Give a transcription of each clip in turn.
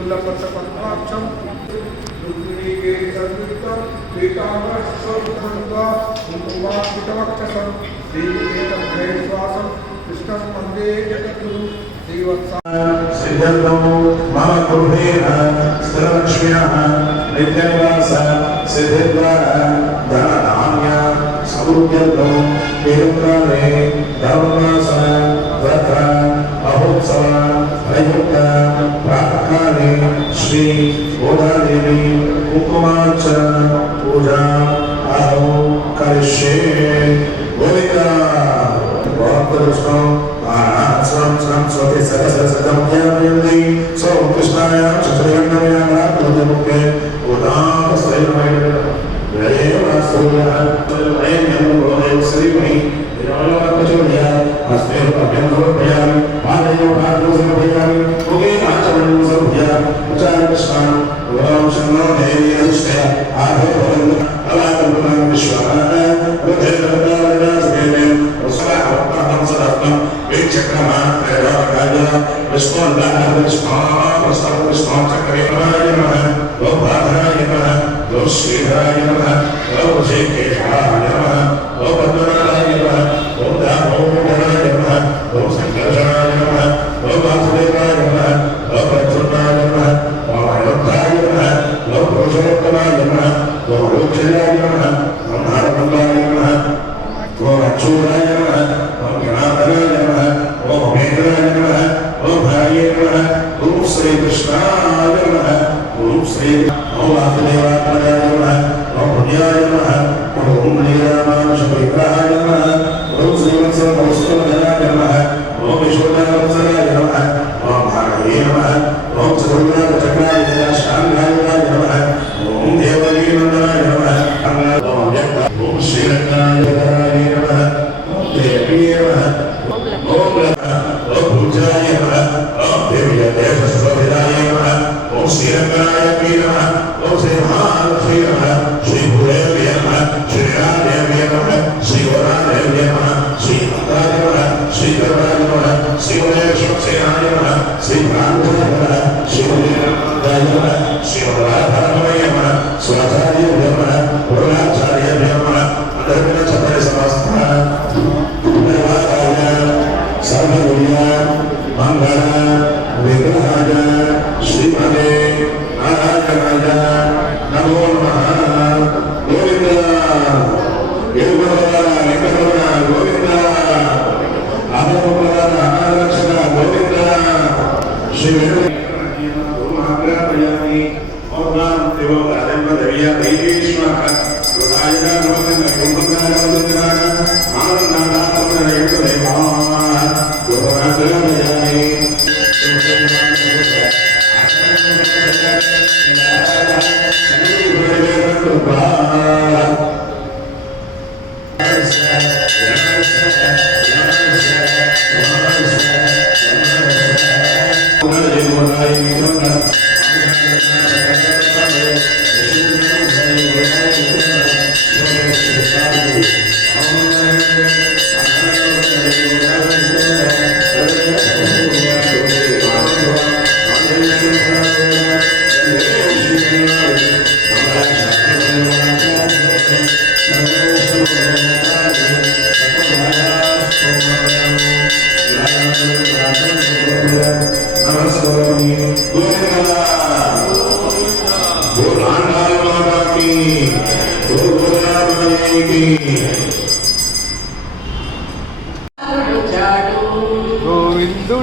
कुलपत्रपद्माक्षं रुक्मिणीके संयुक्तं पीताम्बरस्वरूपधृत्वा कुङ्कुमाङ्कितवक्षसं श्रीयुतेतं भयश्वासं कृष्णं वंदे जगद्गुरु श्रीवत्सा मम गृहेण स्थिरलक्ष्म्याः नित्यनिवास सिद्धिद्वार धनधान्य समृद्ध्यर्थं केन्द्राले विष्णुर्दाः विष्णुः प्रस्तव नमः ओम भाधराय नमः ओम श्रीधराय नमः ओम श्रीकेशाय नमः ओम पद्मनाभाय नमः ओम दामोदराय नमः ओम संकर्षणाय नमः ओम वासुदेवाय नमः ओम प्रद्युम्नाय नमः ओम अयोध्याय नमः ओम पुरुषोत्तमाय नमः ओम रूक्षयाय नमः ओम नारदम्बाय नमः ओम अच्युताय नमः ओम गणाधराय नमः ओम भेदराय नमः ओम हराय नमः ओम श्री कृष्णाय नमः। ओम श्री वासुदेवाय नमः। ओम पुण्याय नमः। ओम लीलामानुष विग्रहाय नमः। ओम श्रीवत्सवस्तुधराय नमः। ओम विश्वनाथवत्सराय नमः ओम भागवे नमः ओम चतुर्नाथचक्राय नमः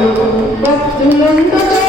Gracias.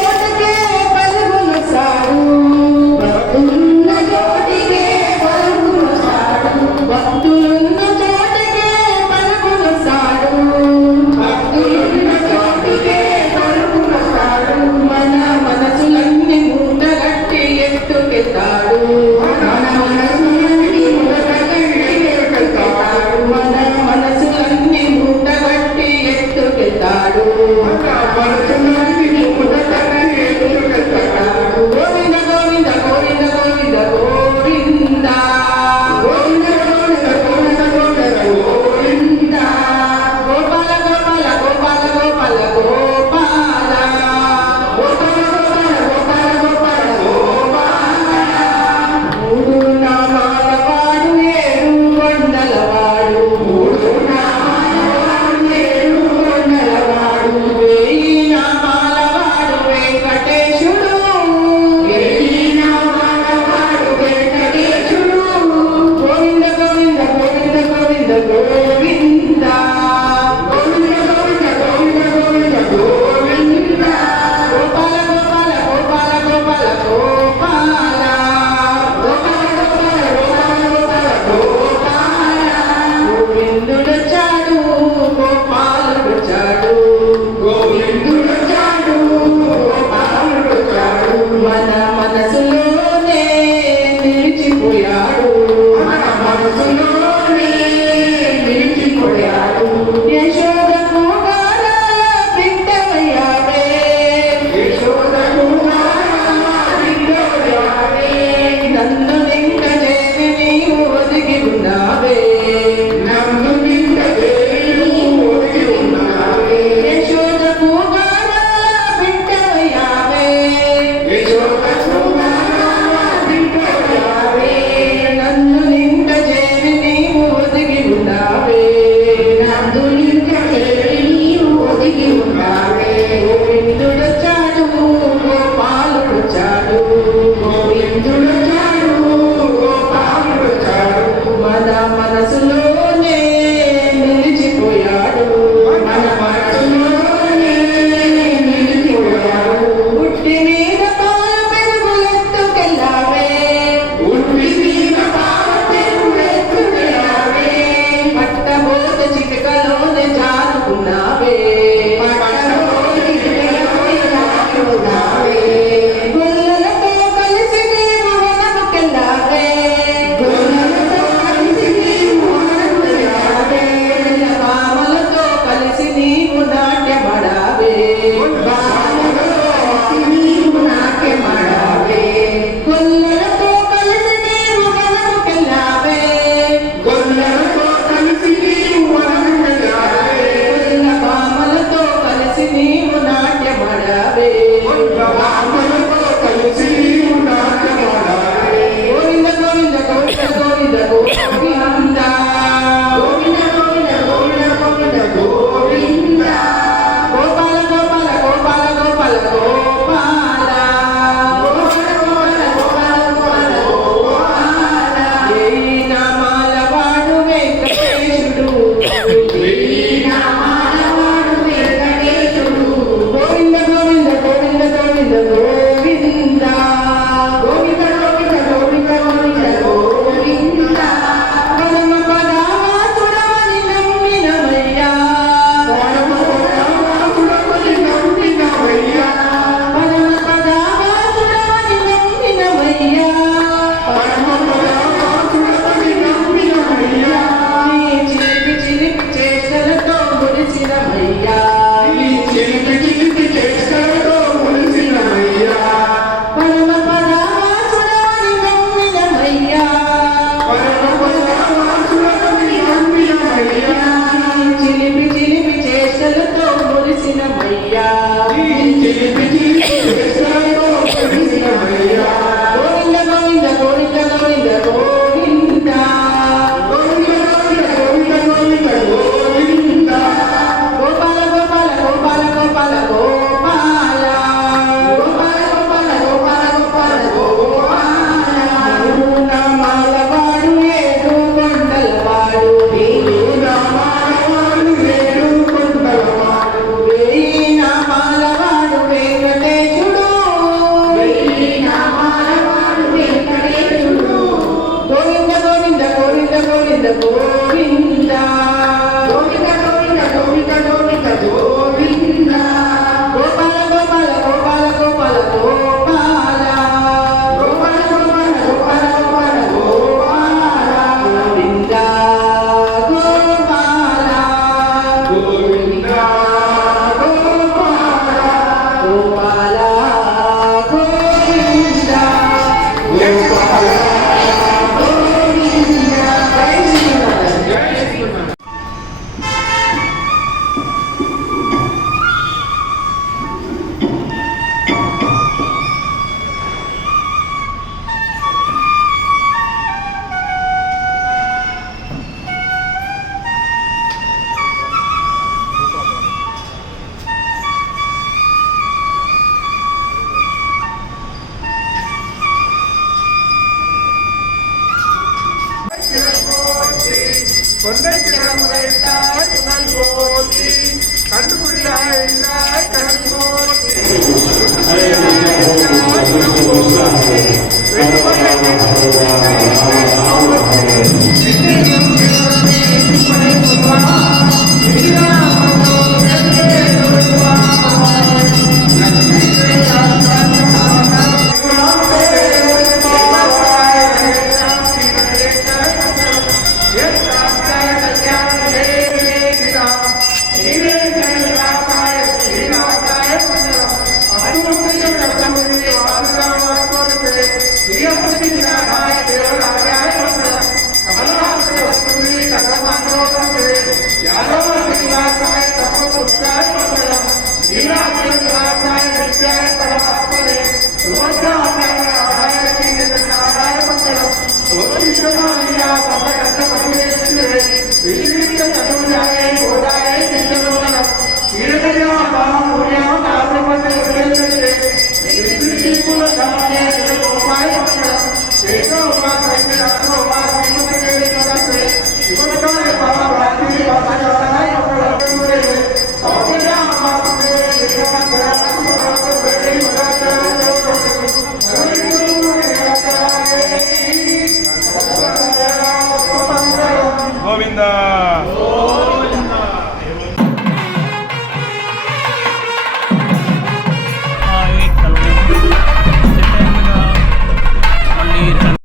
Lord God.